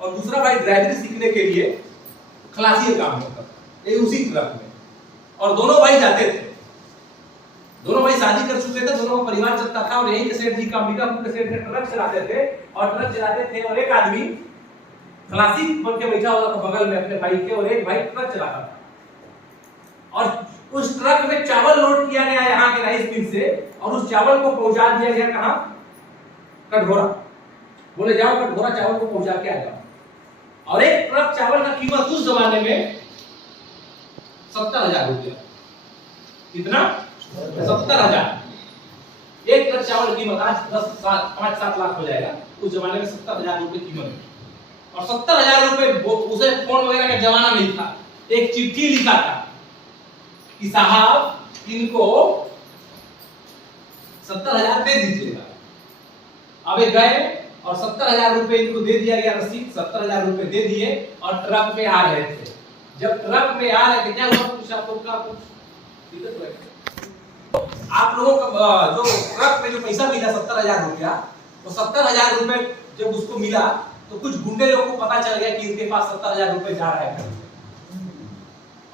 और दूसरा भाई ड्राइवरी सीखने के लिए खलासी का काम करता था, ये उसी ट्रक में। और दोनों भाई जाते थे, दोनों भाई शादी कर चुके थे, दोनों का परिवार चलता था और यही के सेठ जी का अंबिकापुर के सेठ में ट्रक चलाते थे और ट्रक चलाते थे। और एक आदमी खलासी बन के बैठा हुआ था बगल में अपने भाई के, और एक भाई ट्रक चलाता था। और उस ट्रक में चावल लोड किया गया यहाँ के राइस मिल से, और उस चावल को पहुंचा दिया गया कहां? कटघोरा। बोले जाओ कटघोरा चावल को पहुंचा के आ जाओ। और एक ट्रक चावल का कीमत उस जमाने में 70,000 रुपया। कितना? 70,000। एक ट्रक चावल की कीमत आज 5-7 लाख हो जाएगा, उस जमाने में 70,000 रुपए कीमत है। और 70,000 रुपए, उसे फोन वगैरह का जमाना नहीं था, एक चिट्ठी लिखा था कि साहब इनको 70,000 दे दीजिएगा। अब ये गए और 70,000 रुपए इनको दे दिया गया, रसीद 70,000 रुपए दे दिए और ट्रक पे आ रहे थे। जब ट्रक पे आ रहे थे क्या हुआ? कुछ आप लोग का आप लोगों का जो ट्रक में जो पैसा मिला 70,000 रुपया, वो 70,000 रुपए जब उसको मिला तो कुछ गुंडे लोगों को पता चल गया कि इनके पास 70,000 रुपए जा रहा है,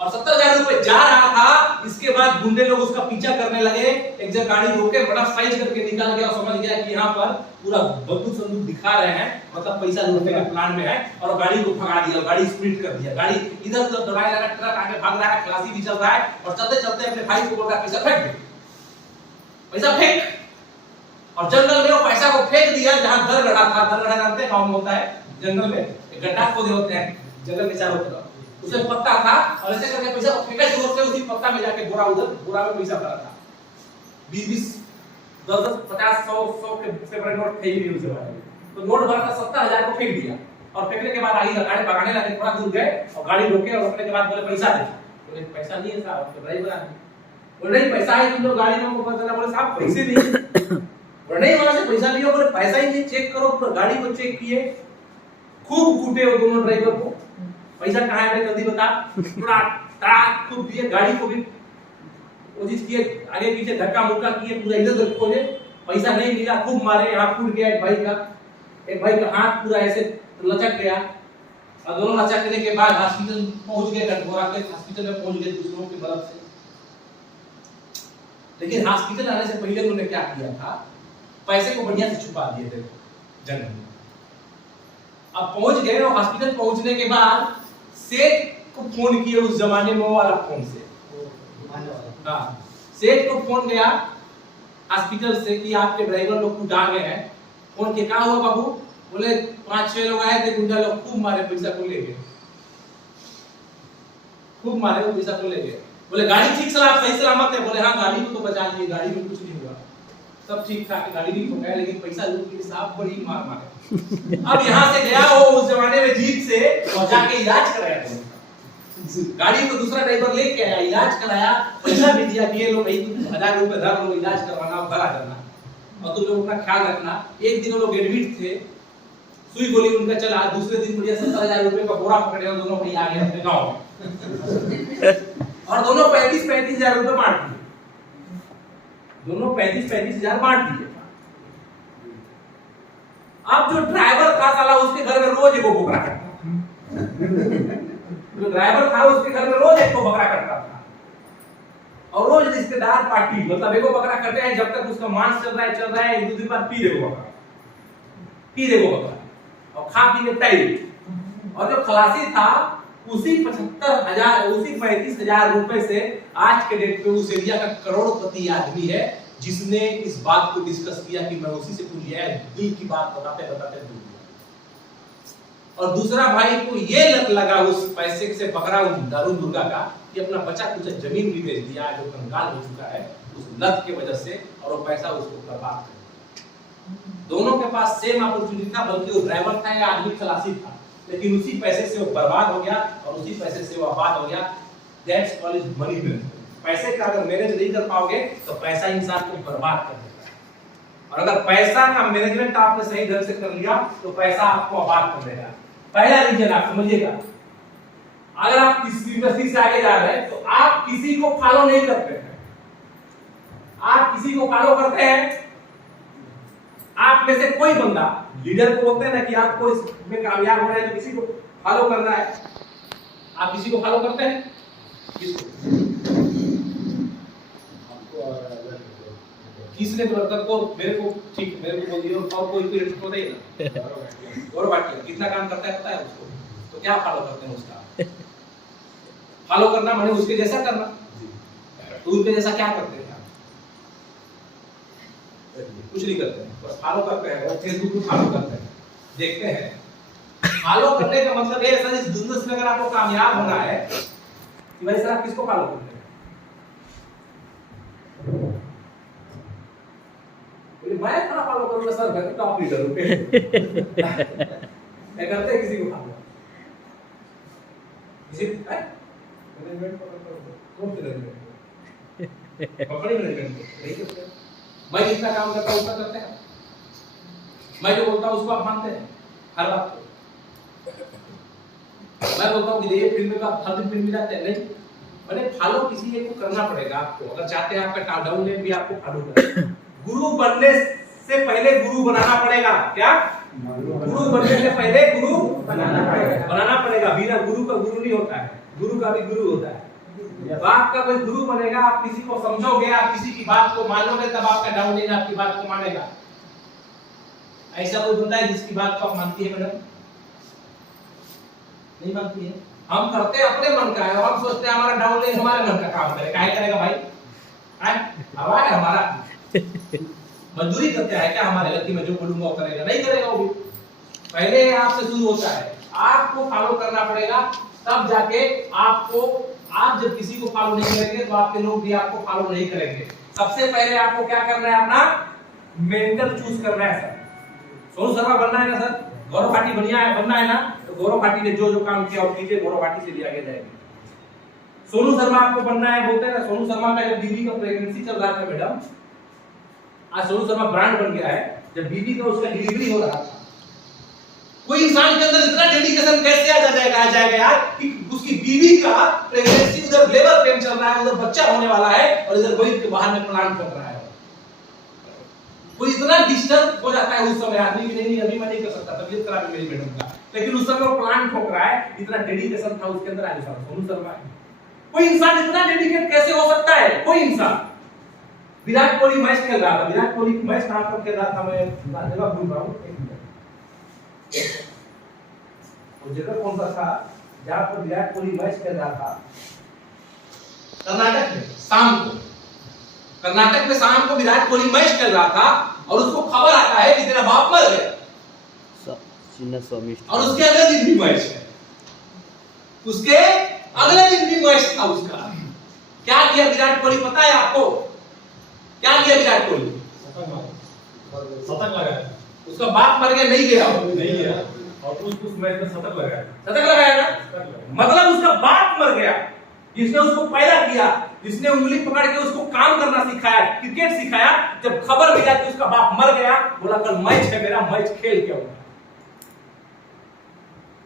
और 70,000 रुपए जा रहा था। इसके बाद गुंडे लोग उसका पीछा करने लगे, एक जगह गाड़ी रोके, बड़ा साइज करके निकाल गया और समझ गया कि यहाँ पर पूरा बंदूक संदूक दिखा रहे हैं, मतलब पैसा लूटने के प्लान में है, और गाड़ी को भगा दिया, गाड़ी स्प्रिंट कर दिया, गाड़ी इधर उधर दौड़ाने लगा, ट्रक आगे भाग रहा है, खलासी भी चल रहा है, और चलते चलते अपने भाई को बोल रहा है पैसा फेंक दे, पैसा फेंक। और जंगल में वो पैसा को फेंक दिया जहां दर रहा था। दर रहा जानते हैं गांव में होता है, जंगल में एक गड्ढा खोदे होते हैं जंगल के चारों तरफ, उसमें पत्ता था, और ऐसे करके पैसा फेंका जोर से, उसी पत्ता में जाके बोरा, उधर बोरा में पैसा भरा था। 20-20, 10-10, 50, 100 के बड़े नोट थे ही उस जमाने में। तो नोट भरा था, 70,000 को फेंक दिया, और फेंकने के बाद आगे गाड़ी भगाने लगे, थोड़ा दूर गए और गाड़ी रोके, और रोकने के बाद बोले पैसा दे। बोले पैसा नहीं है साहब, तो ड्राइवर आ बोले नहीं पैसा है, तुम लोग गाड़ी में ऊपर चला। बोले साहब पैसे नहीं, बोले नहीं वहां से पैसा लियो, बोले पैसा ही नहीं, चेक करो। पूरा गाड़ी को चेक किए, खूब कूटे वो दोनों ड्राइवर को, पैसा कहाँ है जल्दी बता। थोड़ा ताक खूब दिए, गाड़ी को भी कोशिश किए, आगे पीछे धक्का मुक्का किए, पूरा इधर उधर खोजे, पैसा नहीं मिला, खूब मारे, हाथ टूट गया एक भाई का हाथ पूरा ऐसे लचक गया। और दोनों लचकने के बाद हॉस्पिटल पहुंच गए, कटघोरा के हॉस्पिटल में पहुंच गए दूसरों की मदद से। लेकिन हॉस्पिटल आने से पहले उन्होंने क्या किया था? पैसे को बढ़िया से छुपा दिए थे जंगल में। अब पहुंच गए, और हॉस्पिटल पहुंचने के बाद सेठ को फोन किए, उस जमाने में वो वाला फोन से, हाँ, सेठ को फोन गया हॉस्पिटल से कि आपके ड्राइवर लोग कुछ आ गए हैं। फोन के कहा हुआ बाबू? बोले 5-6 लोग आए थे, गुंडा लोग खूब मारे, पैसा को ले गए, खूब मारे, वो पैसा को ले गए। बोले गाड़ी ठीक सही सलामत है? बोले हाँ गाड़ी को तो बचा लिए, गाड़ी में कुछ नहीं हुआ, सब ठीक ठाक, गाड़ी नहीं ठोका है, लेकिन पैसा लूट के साहब बड़ी मार मारे। अब यहाँ से गया वो उस जमाने में जीप से, और जाके इलाज कराया, गाड़ी को दूसरा ड्राइवर लेके आया, इलाज कराया, पैसा भी दिया कि ये लो भाई तुम 1000 रुपए धर लो, इलाज करवाना, भरा करना, और तुम लोग अपना ख्याल रखना। एक दिन वो लोग एडमिट थे, सुई गोली उनका चला, दूसरे दिन मुझे 70,000 रुपए का बोरा पकड़े, और दोनों भाई आ गए अपने गाँव में, और दोनों 35,000 रुपए बांट दिए, दोनों 35,000 बांट दिए। अब जो ड्राइवर था साला, उसके घर में रोज एक बकरा कटता, जो ड्राइवर था उसके घर में रोज एक बकरा कटता था, और रोज रिश्तेदार पार्टी, मतलब एक बकरा कटे हैं, जब तक उसका मांस चल रहा है, 1-2 दिन बाद पी देगो बकरा, और खा पी के टाइट। और जो खलासी था उसी 35,000 रुपए से आज के डेट पे उस एरिया का करोड़पति आदमी है, जिसने इस बात को डिस्कस किया कि मैं उसी से कुछ दिल की बात बताते बताते दूर गया। और दूसरा भाई को ये लत लगा उस पैसे से पकड़ा दारुण दुर्गा का, कि अपना बचा कुछ जमीन भी बेच दिया, जो कंगाल हो चुका है उस लत के वजह से, और वो पैसा उसको बर्बाद कर दिया। दोनों के पास सेम अपॉर्चुनिटी था, बल्कि वो ड्राइवर था या आदमी खलासी था, लेकिन उसी पैसे से वो बर्बाद हो गया, और उसी पैसे से वो आबाद हो गया। That's called is money management. पैसे का अगर मैनेज नहीं कर पाओगे तो पैसा इंसान को बर्बाद कर देगा, और अगर पैसा का मैनेजमेंट आपने सही ढंग से कर लिया तो पैसा आपको आबाद कर देगा। पहला रीजन आप समझिएगा, अगर आप किसी यूनिवर्सिटी से आगे जा रहे हैं तो आप किसी को फॉलो नहीं करते हैं, आप किसी को फॉलो करते हैं। आप में से कोई बंदा लीडर को बोलते हैं ना कि आपको इसमें कामयाब होना है तो किसी को फॉलो करना है। आप किसी को फॉलो करते हैं? किसने वर्कर को मेरे को ठीक मेरे को बोल दिया और कोई इंटरेस्ट होता ही ना। और बाकी कितना काम करता है पता है उसको, तो क्या फॉलो करते हैं उसका? फॉलो करना माने उसके जैसा करना। तो उनके जैसा क्या करते हैं? कुछ नहीं करते हैं, बस फॉलो करते हैं। और फेसबुक को फॉलो करते हैं, देखते हैं। फॉलो करने का मतलब ये सर इस बिजनेस में अगर आपको कामयाब होना है कि भाई सर आप किसको फॉलो करते हैं? मैं थोड़ा फॉलो करूंगा सर, मैं तो टॉप लीडर हूं। मैं करते हैं किसी को फॉलो? किसी मैनेजमेंट को कौन से मैनेजमेंट कंपनी मैनेजमेंट नहीं करते। मैं जितना काम करता हूं उतना करते हैं। मैं जो बोलता हूं उसको आप मानते हैं हर बात को। मैं बोलता हूं कि ये फिल्म का हर दिन फिल्म जाते हैं नहीं, मैंने फॉलो किसी एक को करना पड़ेगा आपको। अगर चाहते हैं आपका टॉप डाउन लेन भी आपको फॉलो करना। गुरु बनने से पहले गुरु बनाना पड़ेगा। क्या? गुरु बनने से पहले गुरु बनाना पड़ेगा। बिना गुरु का गुरु नहीं होता है, गुरु का भी गुरु होता है। तो आपका कोई गुरु बनेगा, आप किसी को समझोगे, आप किसी की बात को मानोगे, तब आपका डाउन लेन आपकी बात को मानेगा। ऐसा कोई बंदा है जिसकी बात को आप मानती है मैडम? नहीं मानती है। हम करते अपने मन का है और हम सोचते हैं हमारा डाउन लेन हमारे मन का काम करे। काहे करेगा भाई? हवा है हमारा, मजदूरी करते हैं क्या हमारे लड़की में जो बोलूंगा वो करेगा? नहीं करेगा वो भी। पहले आपसे शुरू होता है, आपको फॉलो करना पड़ेगा, तब जाके आपको, आप जब किसी को फॉलो नहीं करेंगे तो आपके लोग भी आपको फॉलो नहीं करेंगे। सबसे पहले आपको क्या करना है? अपना मेंटर चूज करना है सर। सोनू शर्मा बनना है ना सर? गौरव भाटी बनना है ना? तो गौरव भाटी ने जो जो काम किया वो कीजिए, गौरव भाटी से भी आगे जाएंगे। सोनू शर्मा आपको बनना है, बोलते हैं ना सोनू शर्मा का जब बीवी का प्रेगनेंसी चल रहा था मैडम, आज सोनू शर्मा ब्रांड बन गया है। जब बीवी का उसका डिलीवरी हो रहा था, कोई इंसान के अंदर इतना डेडिकेशन कैसे आ जाएगा यार कि उसकी बीवी का प्रेगनेंसी, उधर लेबर पेन चल रहा है, उधर बच्चा होने वाला है और इधर वही के बाहर में प्लान कर रहा है। कोई इतना डिस्टर्ब हो जाता है उस समय आदमी की, नहीं अभी मैं नहीं कर सकता, तबीयत खराब है मेरी मैडम का, लेकिन उस समय वो प्लान ठोक रहा है। इतना डेडिकेशन था उसके अंदर। आज सोनू शर्मा, कोई इंसान इतना डेडिकेट कैसे हो सकता है? कोई इंसान। विराट कोहली मैच खेल रहा था, विराट कोहली मैच कहां पर खेल रहा था मैं जगह भूल रहा हूं, वो जगह कौन सा था जहां पर विराट कोहली मैच खेल रहा था? कर्नाटक में शाम को, कर्नाटक में शाम को विराट कोहली मैच खेल रहा था और उसको खबर आता है कि तेरा बाप मर गया और उसके अगले दिन भी मैच है। उसके अगले दिन भी मैच था उसका। क्या किया विराट कोहली पता है आपको? क्या किया विराट कोहली? शतक लगाया। उसका बाप मर गया, नहीं गया और उस मैच में शतक लगाया ना, मतलब उसका बाप मर गया जिसने उसको पैदा किया, जिसने उंगली पकड़ के उसको काम करना सिखाया, क्रिकेट सिखाया। जब खबर मिला कि उसका बाप मर गया, बोला कल मैच है मेरा, मैच खेल के आऊंगा।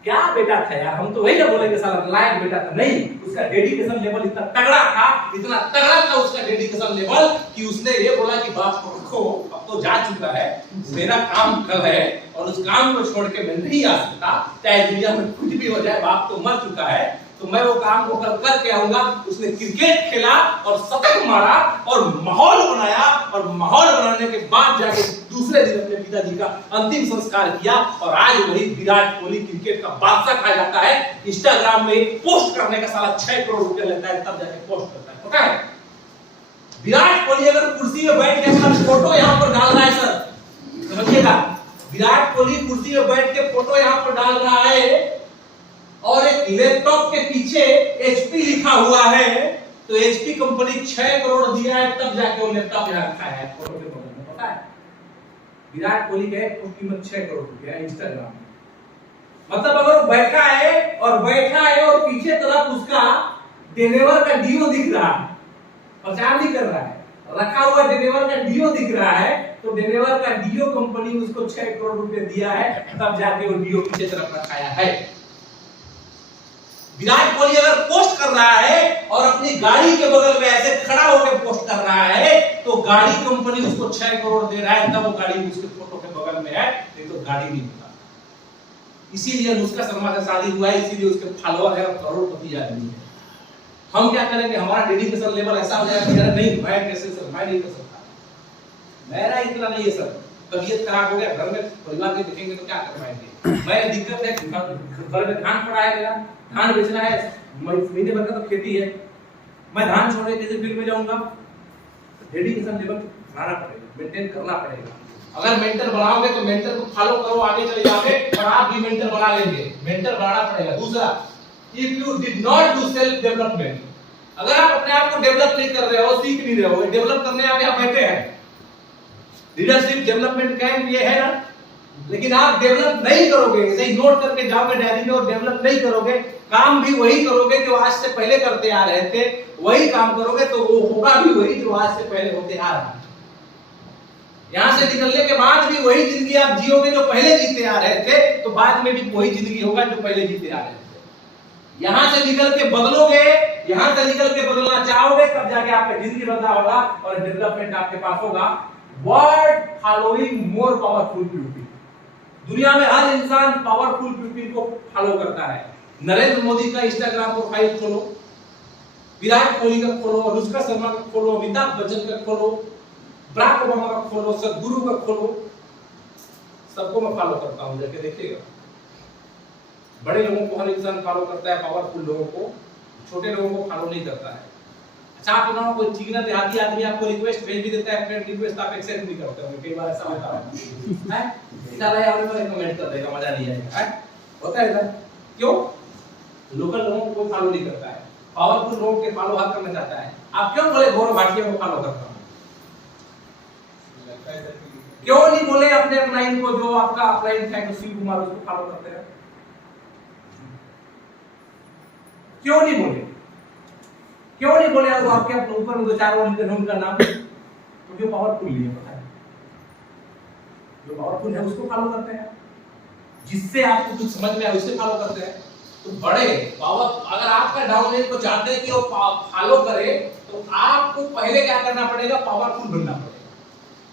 क्या बेटा था यार, हम तो वही ना बोलेंगे साला लायक बेटा था। नहीं, उसका डेडिकेशन लेवल इतना तगड़ा था, इतना तगड़ा था उसका डेडिकेशन लेवल कि उसने ये बोला कि बाप को रखो, अब तो जा चुका है, मेरा काम कल है और उस काम को छोड़ के मैं नहीं आ सकता, चाहे दुनिया में कुछ भी हो जाए, बाप तो मर चुका है, तो मैं वो काम को कल करके आऊंगा। उसने क्रिकेट खेला और शतक मारा और माहौल बनाया और माहौल बनाने के बाद जाके दूसरे दिन अपने पिताजी का अंतिम संस्कार किया। और आज वही विराट कोहली क्रिकेट का बादशाह कहा जाता है। इंस्टाग्राम में एक पोस्ट करने का साला 6 करोड़ रुपया लेता है, तब जाके पोस्ट करता है। पता है विराट कोहली अगर कुर्सी में बैठ के अपना फोटो यहाँ पर डाल रहा है सर, समझिएगा, विराट कोहली कुर्सी में बैठ के फोटो यहाँ पर डाल रहा है और एक लैपटॉप के पीछे HP लिखा हुआ है, तो HP कंपनी 6 करोड़ दिया है, तब जाके वो लैपटॉप यहाँ रखा है फोटो के बगल में। पता है विराट कोहली का कीमत 6 करोड़ रुपया है इंस्टाग्राम में। मतलब अगर वो बैठा है और पीछे तरफ उसका डेनेवर का डीओ दिख रहा है, प्रचार नहीं कर रहा है, रखा हुआ डेनेवर का डीओ दिख रहा है, तो डेनेवर का डीओ कंपनी उसको 6 करोड़ रुपए दिया है, तब जाके वो डीओ पीछे तरफ रखाया है। विराट कोहली अगर पोस्ट कर रहा है और अपनी गाड़ी के बगल में ऐसे खड़ा होकर पोस्ट कर रहा है, तो गाड़ी कंपनी उसको 6 करोड़ दे रहा है, तब वो गाड़ी उसके फोटो के बगल इनकम में है, नहीं तो गाड़ी नहीं होता। इसीलिए अनुष्का शर्मा से शादी हुआ है, इसीलिए उसके फॉलोअर है, करोड़पति आदमी है। हम क्या करेंगे, हमारा डेडिकेशन लेवल ऐसा हो जाएगा कि नहीं मैं कैसे सर मैं नहीं कर सकता, मेरा इतना नहीं है सर, तबीयत खराब हो गया घर में परिवार के देखेंगे तो क्या कर पाएंगे, मैं दिक्कत है घर में धान पड़ा है, मेरा धान बेचना है, महीने भर का तो खेती है, मैं धान छोड़ने कैसे फील्ड में जाऊंगा। डेडिकेशन लेवल बढ़ाना पड़ेगा, मेंटेन करना पड़ेगा। अगर मेंटर बढ़ाओगे तो मेंटर को फॉलो करो, आगे चले जाओगे और आप भी मेंटर बना लेंगे। मेंटर बढ़ाना पड़ेगा। दूसरा, if you did not do self development, अगर आप अपने आप को डेवलप नहीं कर रहे हो, सीख नहीं रहे हो, डेवलप करने आगे आप बैठे हैं, लीडरशिप डेवलपमेंट कैंप ये है ना, लेकिन आप डेवलप नहीं करोगे, ऐसे नोट करके जाओगे डायरी में और डेवलप नहीं करोगे, काम भी वही करोगे जो आज से पहले करते आ रहे थे, वही काम करोगे तो वो होगा भी वही जो आज से पहले होते आ रहा है। यहां से निकलने के बाद भी वही जिंदगी आप जियोगे जो पहले जीते आ रहे थे, तो बाद में भी वही जिंदगी होगा जो पहले जीते आ रहे थे। यहां से निकल के बदलोगे, यहां से निकल के बदलना चाहोगे, तब जाके आपका जिंदगी बदला होगा और डेवलपमेंट आपके पास होगा। Word following more powerful people, दुनिया में हर इंसान पावरफुल पीपल को फॉलो करता है। नरेंद्र मोदी का इंस्टाग्राम प्रोफाइल खोलो, विराट कोहली का खोलो, अनुष्का शर्मा का खोलो, अमिताभ बच्चन का खोलो, बराक ओबामा का खोलो, सदगुरु का खोलो, सबको मैं फॉलो करता हूं, जाके देखिएगा। बड़े लोगों को हर इंसान फॉलो करता है, पावरफुल लोगों को, छोटे लोगों को फॉलो नहीं करता है। अच्छा, आप लोगों को चिकना देहाती आदमी आपको रिक्वेस्ट भेज भी देता है, फ्रेंड रिक्वेस्ट आप एक्सेप्ट नहीं करते होंगे, कई बार ऐसा होता है चला यार मेरे को कमेंट कर देगा, मजा नहीं आएगा, है होता है ना? क्यों? लोकल लोगों को कोई फॉलो नहीं करता है, पावरफुल लोगों के फॉलो हर करना चाहता है। आप क्यों बोले गौरव भाटिया को फॉलो करता हूं? क्यों नहीं बोले अपने अपलाइन को, जो आपका अपलाइन है शिव कुमार, उसको फॉलो करते हैं? क्यों नहीं बोले? क्यों नहीं बोले? वो आपके ऊपर में दो चार वो लिखे उनका नाम, तो जो पावरफुल है, पता है जो पावरफुल है उसको फॉलो करते हैं, जिससे आपको कुछ समझ में आए उसे फॉलो करते हैं। तो बड़े पावर, अगर आपका डाउनलाइन को चाहते हैं कि वो फॉलो करे, तो आपको पहले क्या करना पड़ेगा? पावरफुल बनना पड़ेगा।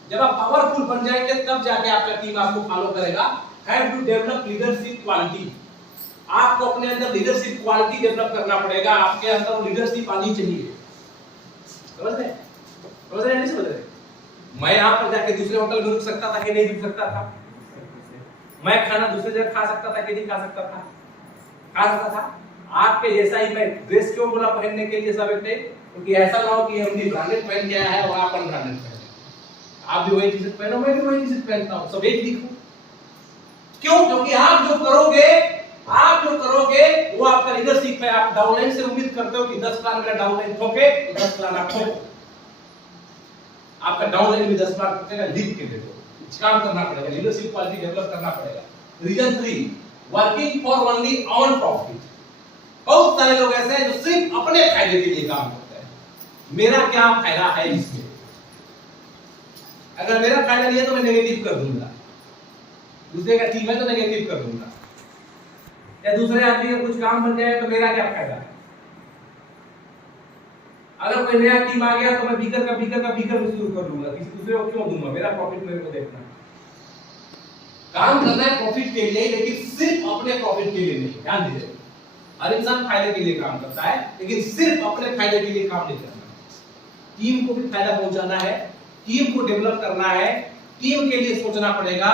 जब आप पावरफुल बन जाएंगे तब जाके आपका टीम आपको फॉलो करेगा। Have to develop leadership quality, आपको अपने अंदर लीडरशिप क्वालिटी डेवलप करना पड़ेगा, आपके अंदर लीडरशिप आनी चाहिए। समझ रहे? समझ रहे नहीं समझ रहे? मैं यहाँ पर जाके दूसरे होटल में रुक सकता था कि नहीं रुक सकता था? मैं खाना दूसरे जगह खा सकता था कि नहीं खा सकता था? खा सकता था। आपके जैसा ही मैं ड्रेस क्यों बोला पहनने के लिए सब एक, क्योंकि ऐसा ना हो कि हमने ब्रांडेड पहन के आया है और आप अनब्रांडेड पहने। आप भी वही टी शर्ट पहनो, मैं भी वही टी शर्ट पहनता हूँ, सब एक दिखो। क्यों? क्योंकि आप जो करोगे वो आपका लीडरशिप है। आप डाउनलाइन से उम्मीद करते हो कि 10 प्लान मेरा डाउनलाइन ठोके, तो 10 प्लान आप ठोको। आपका डाउनलाइन भी 10 प्लान ठोकेगा, लिख के देखो। काम करना पड़ेगा, लीडरशिप क्वालिटी डेवलप करना पड़ेगा। Reason 3, working for only on profit. बहुत सारे लोग ऐसे हैं जो सिर्फ अपने फायदे के लिए काम करते हैं। मेरा क्या फायदा है इसमें? अगर मेरा फायदा नहीं है तो मैं नेगेटिव कर दूंगा, दूसरे का टीम है तो नेगेटिव कर दूंगा, या दूसरे आदमी का कुछ काम बन जाए तो मेरा क्या फायदा है? अगर कोई नया टीम आ गया तो मैं बीकर का शुरू कर दूंगा, किसी दूसरे को क्यों दूंगा? मेरा प्रॉफिट मेरे को देखना। काम करना है प्रॉफिट के लिए, लेकिन सिर्फ अपने प्रॉफिट के लिए नहीं। ध्यान दीजिए, हर इंसान फायदे के लिए काम करता है, लेकिन सिर्फ अपने फायदे के लिए काम नहीं करना। टीम को भी फायदा पहुंचाना है, टीम को डेवलप करना है, टीम के लिए सोचना पड़ेगा।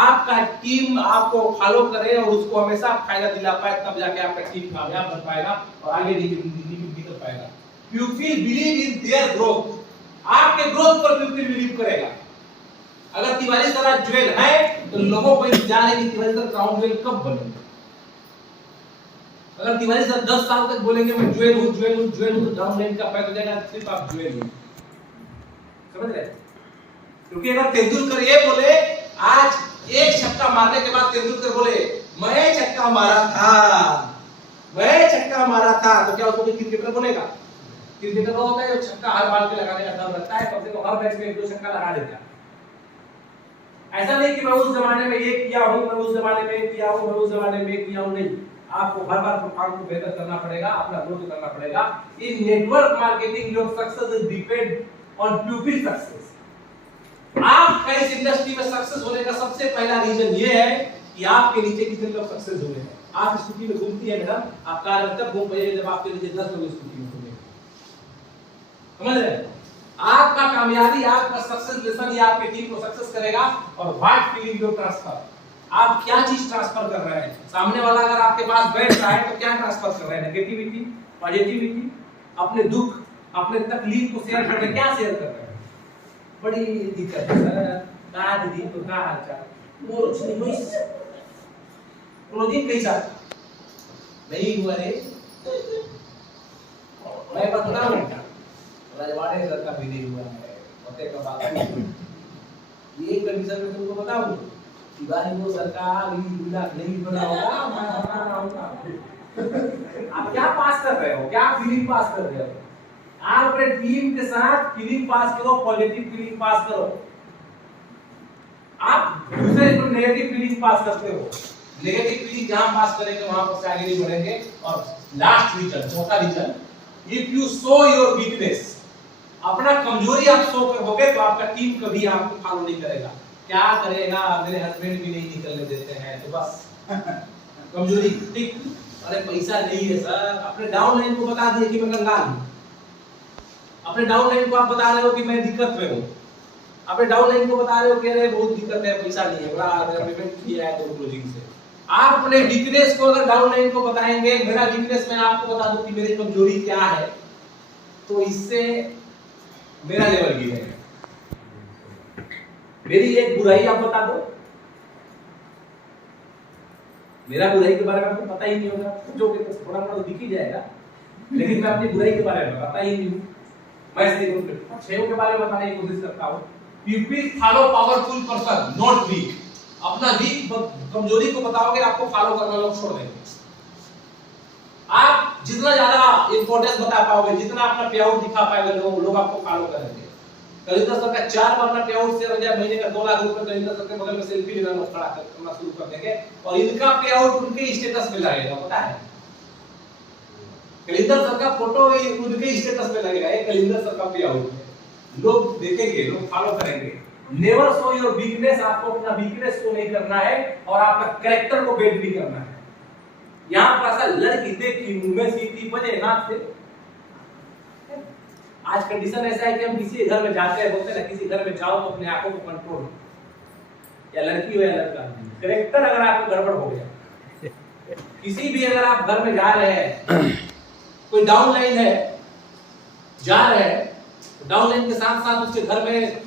आपका टीम आपको फॉलो करे और उसको हमेशा फायदा दिला पाए, तब जाके आपका टीम कामयाब बन पाएगा और आगे निकल पाएगा। People believe in their growth, आपके ग्रोथ पर पीपल बिलीव करेगा। अगर तिवारी सर आज ज्वेल है तो लोगों को इंतजार है कि तिवारी सर क्राउन ज्वेल कब बनेंगे। अगर तिवारी सर 10 साल तक बोलेंगे मैं ज्वेल हूं तो डाउनलाइन का फायदा हो जाएगा, सिर्फ आप ज्वेल हो। समझ रहे? क्योंकि अगर तेंदुलकर ये बोले, आज एक छक्का मारने के बाद तेंदुलकर बोले मैं छक्का मारा था, तो क्या उसको क्रिकेटर बोलेगा? क्रिकेटर वो होता है जो छक्का हर बाल पे लगाने का डर लगता है, कम से कम हर मैच में 1-2 छक्का लगा देता है। ऐसा नहीं कि मैं उस जमाने में ये किया हूं, मैं उस जमाने में किया हूं, मैं उस जमाने में किया हूं, नहीं। आपको हर बार परफॉर्म को बेहतर करना पड़ेगा, अपना ग्रोथ करना पड़ेगा। In network marketing your success is depend on people success. आपका इस इंडस्ट्री में सक्सेस होने का सबसे पहला रीजन ये है कि आपके नीचे कितने लोग सक्सेस हुए हैं। आप स्कूटी में घूमती है मैडम, आप कार में तब घूम पाइए जब आपके नीचे 10 लोग स्कूटी में घूमेंगे। समझ रहे हैं? आपका कामयाबी, आपका सक्सेस लेसन, ये आपकी टीम को सक्सेस करेगा। और व्हाट फीलिंग योर ट्रांसफर, आप क्या चीज ट्रांसफर कर रहे हैं। सामने वाला अगर आपके पास बैठ रहा है तो क्या ट्रांसफर कर रहे हैं, नेगेटिविटी, पॉजिटिविटी, अपने दुख, अपने तकलीफ को शेयर कर रहे हैं, क्या शेयर कर रहे हैं। बड़ी दिक्कत है सर, का दीदी तो का हालचाल मोर नहीं प्रोजेक्ट कैसा नहीं हुआ रे, मैं बता रहा हूं राजवाड़े सर का भी नहीं हुआ है, होते का बात ये कंडीशन में तुमको बताऊं कि भाई वो सरकार ही दूल्हा नहीं बना होगा, मैं बता रहा हूं। आप क्या पास कर रहे हो, क्या फीलिंग पास कर रहे हो। आप अपने टीम के साथ फीलिंग पास करो, पॉजिटिव फीलिंग पास करो। आप दूसरे को नेगेटिव फीलिंग पास करते हो, नेगेटिव फीलिंग जहां पास करेंगे वहां पर आगे नहीं बढ़ेंगे। और लास्ट रीजन, चौथा reason, if you show your weakness, अपना कमजोरी आप शो करोगे तो आपका टीम कभी आपको फॉलो नहीं करेगा। क्या करेगा, मेरे हस्बैंड भी नहीं निकलने देते हैं तो बस कमजोरी ठीक। अरे पैसा नहीं है सर, अपने डाउन लाइन को बता दिए कि मैं कंगाल हूं, अपने डाउन लाइन को आप बता रहे हो कि मैं दिक्कत में हूं, अपने डाउन लाइन को बता रहे हो कि अरे बहुत दिक्कत है, पैसा नहीं है, बड़ा पेमेंट किया है तो क्लोजिंग से। आप अपने वीकनेस को अगर डाउन लाइन को बताएंगे, मेरा वीकनेस मैं आपको बता दूं कि मेरी कमजोरी क्या है, तो इससे मेरा लेवल गिरेगा। मेरी एक बुराई आप बता दो, मेरा बुराई के बारे में आपको पता ही नहीं होगा, सोचोगे तो थोड़ा थोड़ा दिख ही जाएगा, लेकिन मैं अपनी बुराई के बारे में बताता ही नहीं हूं। मैं सिर्फ अच्छाइयों के बारे में बताने की कोशिश करता हूं। People follow powerful person, not weak. अपना वीक कमजोरी को बताओगे, आपको फॉलो करना लोग छोड़ देंगे। आप जितना ज्यादा इंपॉर्टेंस बता पाओगे, जितना अपना पे आउट दिखा पाएंगे, लोग आपको फॉलो करेंगे। कलिंदर सर का 4 बार का पे आउट शेयर हो जाए, महीने का 2 लाख रुपए कलिंदर सर के बगल में सेल्फी लेना लोग खड़ा करना शुरू कर देंगे और इनका पे आउट उनके स्टेटस में लगेगा। पता है, कलिंदर सर का फोटो उनके स्टेटस में लगेगा, ये कलिंदर सर का पे आउट है, लोग देखेंगे, लोग फॉलो करेंगे। नेवर शो योर वीकनेस, आपको अपना वीकनेस को नहीं करना है और आपका कैरेक्टर को बेट नहीं करना है। यहां पर ऐसा लड़की देखी मुंह में सीटी बजे नाक से। आज कंडीशन ऐसा है कि हम किसी घर में जाते हैं, बोलते हैं ना किसी घर में जाओ तो अपने आंखों को कंट्रोल, या लड़की हो या लड़का, कैरेक्टर अगर आपको गड़बड़ हो गया, किसी भी अगर आप घर में जा रहे हैं, कोई डाउन लाइन है, जा रहे हैं, डाउन लाइन के साथ साथ उसके घर में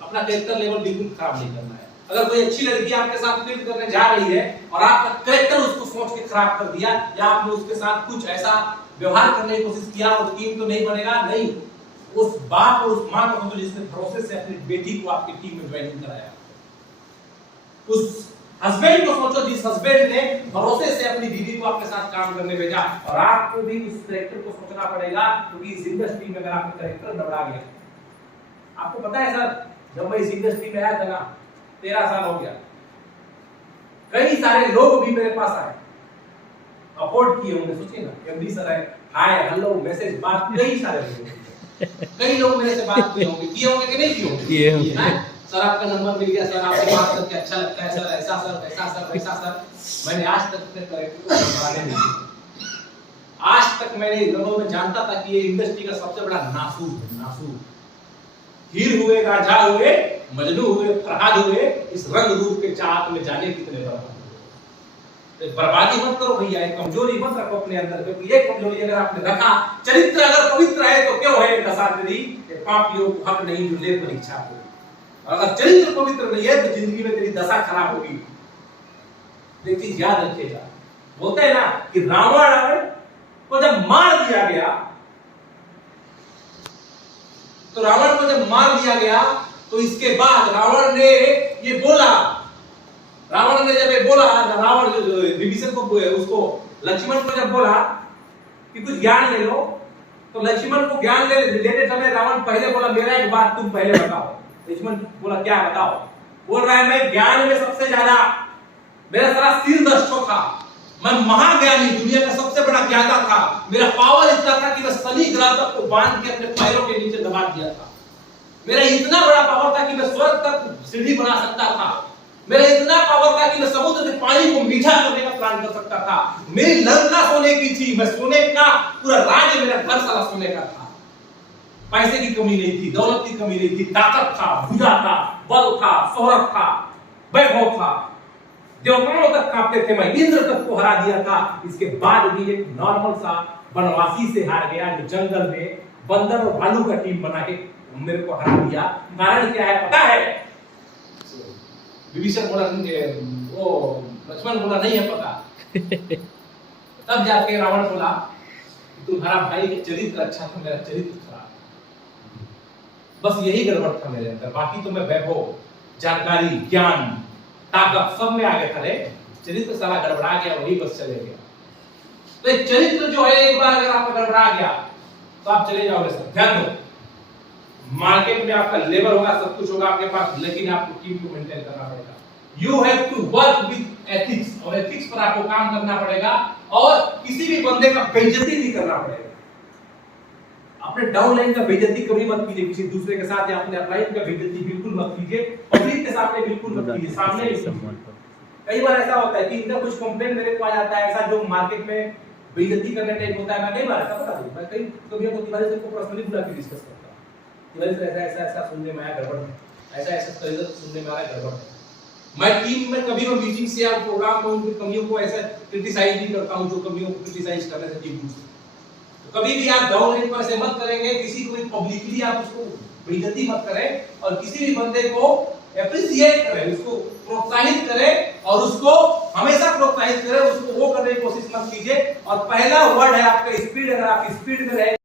अपना कैरेक्टर लेवल बिल्कुल खराब नहीं करना है। अगर कोई अच्छी लड़की आपके साथ फील्ड करने जा रही है और आपका कैरेक्टर उसको सोच के खराब कर दिया, या आपने उसके साथ कुछ ऐसा व्यवहार करने की कोशिश किया और टीम तो नहीं बनेगा, नहीं। उस बाप और उस मां को समझो जिसने भरोसे से अपनी बेटी को आपकी टीम में ज्वाइन कराया। उस हस्बैंड को सोचो जिस हस्बैंड ने भरोसे से अपनी बीवी को आपके साथ काम करने भेजा, और आपको भी उस कैरेक्टर को सोचना पड़ेगा, क्योंकि इस इंडस्ट्री में अगर आपका कैरेक्टर नबड़ा गया, आपको पता है सर, जब मैं इस इंडस्ट्री में आया था ना, 13 साल हो गया, कई सारे लोग भी मेरे पास आए, अफोर्ड किए होंगे, सोचिए ना, एमडी सर है, हाय हेलो मैसेज बात, कई सारे लोग, कई लोग मेरे से बात किए होंगे कि नहीं किए होंगे। सर आपका नंबर मिल गया, सर आपसे बात करके अच्छा लगता है, सर ऐसा सर वैसा सर वैसा सर। मैंने आज तक अपने कैरेक्टर को बनाने नहीं, आज तक मैंने लोगों में जानता था कि ये इंडस्ट्री का सबसे बड़ा नासूर है, नासूर। हीर हुए, राजा हुए, मजनू हुए, फरहाद हुए, इस रंग रूप के चाहत में जाने कितने बर्बाद। बर्बादी मत करो भैया, एक कमजोरी मत रखो अपने अंदर, क्योंकि ये कमजोरी अगर आपने रखा, चरित्र अगर पवित्र है तो क्यों है दशा तेरी, पापियों को हक नहीं जो ले परीक्षा को। अगर चरित्र पवित्र नहीं है तो जिंदगी में तेरी दशा खराब होगी। एक चीज याद रखिएगा, बोलते हैं ना कि रावण को जब मार दिया गया, तो रावण को जब मार दिया गया तो इसके बाद रावण ने ये बोला, रावण ने जब ये बोला, रावण विभीषण को, उसको लक्ष्मण को जब बोला कि कुछ ज्ञान ले लो, तो लक्ष्मण को ज्ञान लेने समय रावण पहले बोला मेरा एक बात तुम पहले बताओ। लक्ष्मण बोला क्या बताओ? बोल रहा है मैं ज्ञान में सबसे ज्यादा, मेरा सारा सिर 10 था, मैं महाज्ञानी, दुनिया का सबसे बड़ा ज्ञाता था, मेरा पावर इतना था कि मैं शनि ग्रह तक को बांध के अपने पैरों के नीचे दबा दिया था, मेरा इतना बड़ा पावर था कि मैं स्वर्ग तक सीढ़ी बना सकता था। मेरा इतना पावर था कि मैं समुद्र के पानी को मीठा करने का प्लान कर सकता था। मेरी लंका सोने की थी, मैं सोने का पूरा राज्य, मेरा घर सारा सोने का था। पैसे की कमी नहीं थी, दौलत की कमी नहीं थी, ताकत था, भुजा था, बल था, शोहरत था, वैभव था। देवताओं तक कांपते थे, मैं इंद्र तक को हरा दिया था। इसके बाद भी एक नॉर्मल सा वनवासी से हार गया, जो जंगल में बंदर और भालू का टीम बना के मेरे को हरा दिया। कारण क्या है पता है? विभीषण बोला, वो लक्ष्मण बोला नहीं है पता। तब जाके रावण बोला तुम्हारा भाई का चरित्र अच्छा था, मेरा चरित्र खराब। बस यही गड़बड़ था मेरे अंदर, बाकी तो मैं वैभव, जानकारी, ज्ञान, ताकत सब में आगे था। रे चरित्र साला गड़बड़ा गया, वही बस चले गया। तो एक चरित्र जो है, एक बार अगर आपका गड़बड़ा गया तो आप चले जाओगे। सब ध्यान दो, मार्केट में आपका लेवल होगा, सब कुछ होगा आपके पास, लेकिन आपको टीम को मेंटेन करना पड़ेगा। You have to work with ethics, और एथिक्स पर आपको काम करना पड़ेगा, और किसी भी बंदे का बेइज्जती नहीं करना पड़ेगा। अपने डाउनलाइन का बेइज्जती कभी मत कीजिए किसी दूसरे के साथ, या अपने अपलाइन का बेइज्जती बिल्कुल मत कीजिए, पब्लिक के सामने बिल्कुल मत कीजिए, सामने। कई बार ऐसा होता है कि इनका कुछ कंप्लेंट मेरे को आ जाता है, ऐसा जो मार्केट में बेइज्जती करने टाइप होता है। मैं कई बार ऐसा बता दूं, मैं कई कभी आपको तिवारी से को पर्सनली बुला के डिस्कस करता हूं। तिवारी से ऐसा सुनने में आया गड़बड़ है, ऐसा सुनने में आ रहा है गड़बड़ है। मैं टीम में कभी भी मीटिंग से या प्रोग्राम में उनकी कमियों को ऐसे क्रिटिसाइज नहीं करता हूं, जो कमियों को क्रिटिसाइज करने से टीम से। तो कभी भी आप डाउन रेट पर ऐसे मत करेंगे, किसी को भी पब्लिकली आप उसको बेइज्जती मत करें, और किसी भी बंदे को एप्रिशिएट करें, उसको प्रोत्साहित करें, और उसको हमेशा प्रोत्साहित करें, उसको वो करने की कोशिश मत कीजिए। और पहला वर्ड है आपका स्पीड। अगर आप स्पीड में रहे